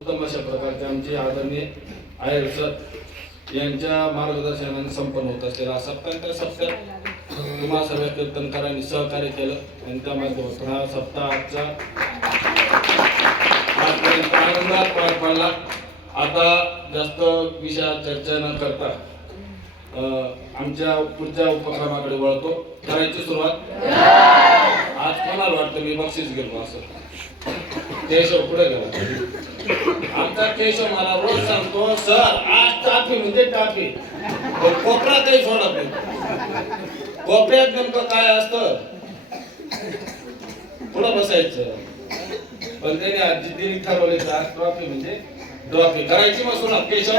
उत्तम अशा प्रकारचे आमचे आदरणीय आयर सर यांच्या मार्गदर्शनाने संपन्न होत असलेला सप्ताहांतर सप्ताह तुम्हा सर्व कीर्तनकारांनी सहकार्य केलं आणि त्या माध्यमातून हा सप्ताह आजचा आनंदात पार पडला। आता जास्त विषयात चर्चा न करता आमच्या पुढच्या उपक्रमाकडे वळतो। करायची सुरुवात। आज कोणाला वाटतं मी बक्षीस गेलो असं? केशव पुढे गेला। आमचा केशव मला रोज सांगतो, सर आज टाफी म्हणजे टाफी, कोपरा काही सोडत नाही। कोपऱ्यात नेमकं काय असतं पुढं बसायचं, पण त्याने आज जिद्दीने ठरवले आज ट्रॉफी म्हणजे ट्रॉफी करायची। मग सुना केशव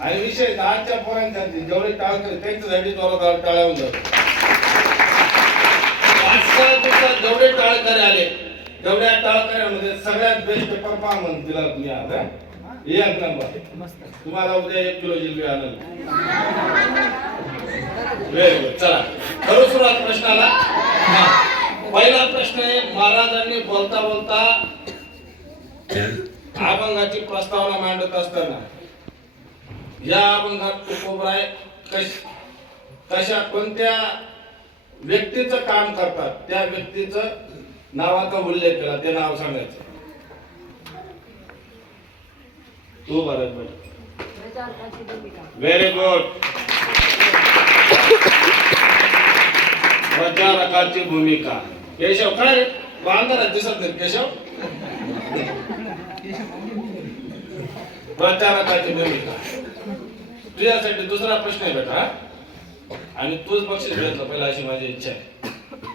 आणि विषय आजच्या पोरांच्या जेवढे टाळ करते त्यांच्यासाठी जोरात टाळ्या होऊन जातात। जेवढे टाळकरी आले तेवढ्या टाळकऱ्यांमध्ये सगळ्यात बेस्ट परफॉर्मन्स दिला तुम्ही आज। एक नंबर। तुम्हाला उद्या 1 किलो जिलबी आणल। Very good. चला करू सुरुवात प्रश्नाला। पहिला प्रश्न आहे, महाराजांनी बोलता बोलता अभंगाची प्रस्तावना मांडत असताना या अभंगात तुकोबराय कशा कोणत्या व्यक्तीचं काम करतात त्या व्यक्तीचं नावाचा उल्लेख केला, ते नाव सांगायचं। तू भारत व्हेरी गुड। प्रचारकाची भूमिका। केशव काय बांधरात दिसत नाही केशव? प्रचारकाची भूमिका। तुझ्यासाठी दुसरा प्रश्न आहे बेटा, आणि तूच बक्षीस घेतलं पहिला अशी माझी इच्छा आहे।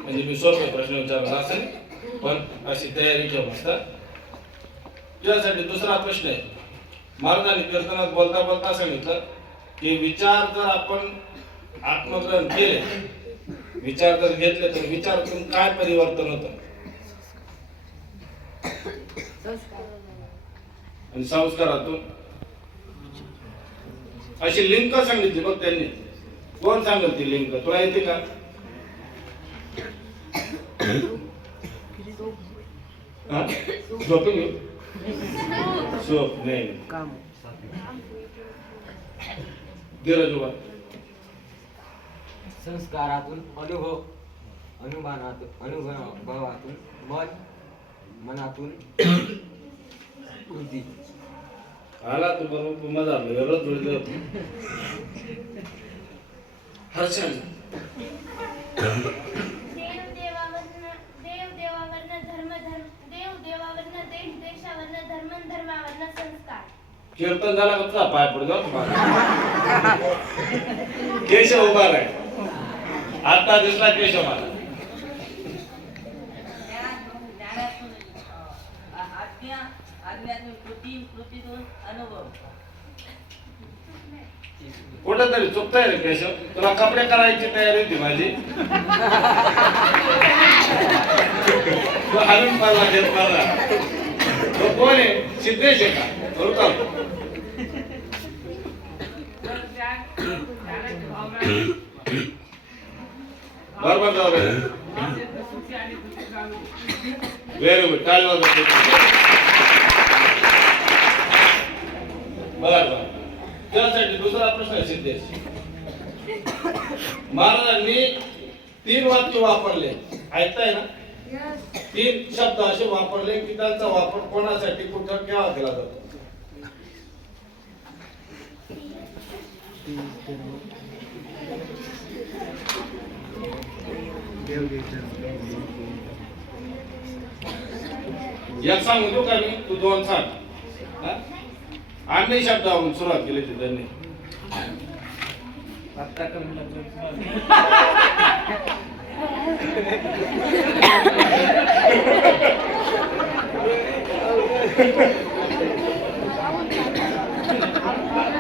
म्हणजे मी सोपे प्रश्न विचारला असेल पण अशी तयारी ठेव मस्त। तुझ्यासाठी दुसरा प्रश्न आहे, महाराजांनी कीर्तनात बोलता बोलता सांगितलं की विचार जर आपण आत्मग्रहण केले, विचार जर घेतले तर विचारातून काय परिवर्तन होतं? आणि संस्कारातून अशी लिंक सांगितली बघ त्यांनी। कोण सांगेल ती लिंक? तुला येते का? झोपून घेऊ झोप नाही धीरजुबा। संस्कारातून अनुभवातून मनातून कृती। आला तू बरोबर मजा आला रोज जोडले हर्षण। कीर्तन झाला का तुझा पाय पडतो तुम्हाला? केशव उभा आहे आता दिसला केशव मला। कुठं तरी चुकतंय रे केशव, तुला कपडे करायची तयारी होती माझी। तू हरून पाला घेत मला। तो कोण आहे? सिद्धेश आहे का? बरोबर जाऊ व्हेरी गुड। काय बरोबर। त्यासाठी दुसरा प्रश्न आहे सिद्धेश। महाराजांनी 3 वाक्य वापरले, ऐकताय ना? 3 शब्द असे वापरले की त्यांचा वापर कोणासाठी कुठं केव्हा केला जातो? एक सांगू तू का मी? तू 2 सांग। आम्ही शब्दावरून सुरुवात केली होती त्यांनी।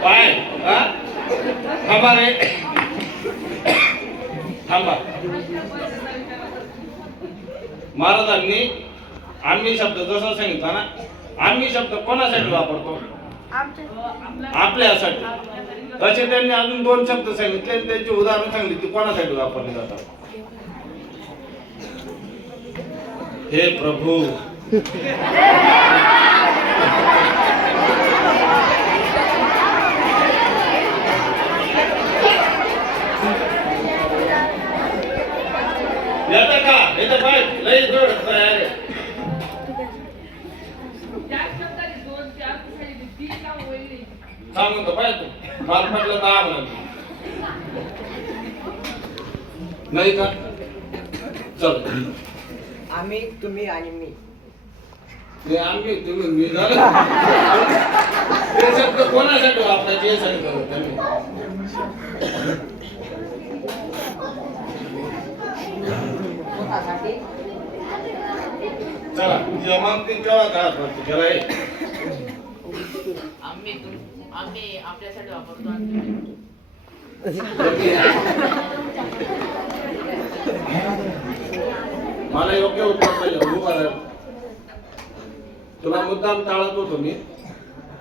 पाय थांबा रे थांबा। महाराजांनी आम्ही शब्द जसा सांगितला ना, आम्ही शब्द कोणासाठी वापरतो? आपल्यासाठी। तसे त्यांनी अजून 2 शब्द सांगितले आणि त्यांची उदाहरण सांगितली ती कोणासाठी वापरली जातात? हे प्रभु येतं का येतं पाय लई जोड तयार आहे. सांगून तो पाय तू काल म्हटलं दहा म्हणाल नाही का चल आम्ही तुम्ही आणि मी ते आम्ही तुम्ही मी झालं ते शब्द कोणासाठी वापरायचे यासाठी करत त्यांनी स्वतःसाठी चला जमात ते केव्हा काय वाटतं त्याला हे आम्ही आपल्यासाठी वापरतो आणि मला योग्य उत्तर पाहिजे उभा राहा. तुला मुद्दाम टाळत होतो मी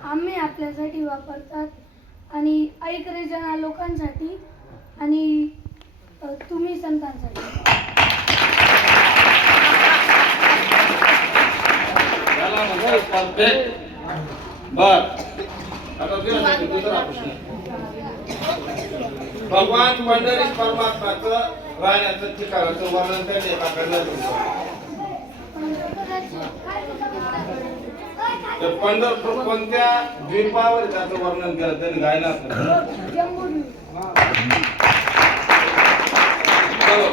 आम्ही आपल्यासाठी वापरतात आणि ऐकरेजना लोकांसाठी आणि तुम्ही संतांसाठी. त्याला म्हणतात परफेक्ट बर आता तुझ्यासाठी दुसरा प्रश्न भगवान पंढरीश परमात्माचं राहण्याचं ठिकाणाचं वर्णन त्यांनी एका करण्यात पंढरपूर कोणत्या द्वीपावर त्याचं वर्णन केलं त्यांनी गायनात जम्बूद्वीप. चलो.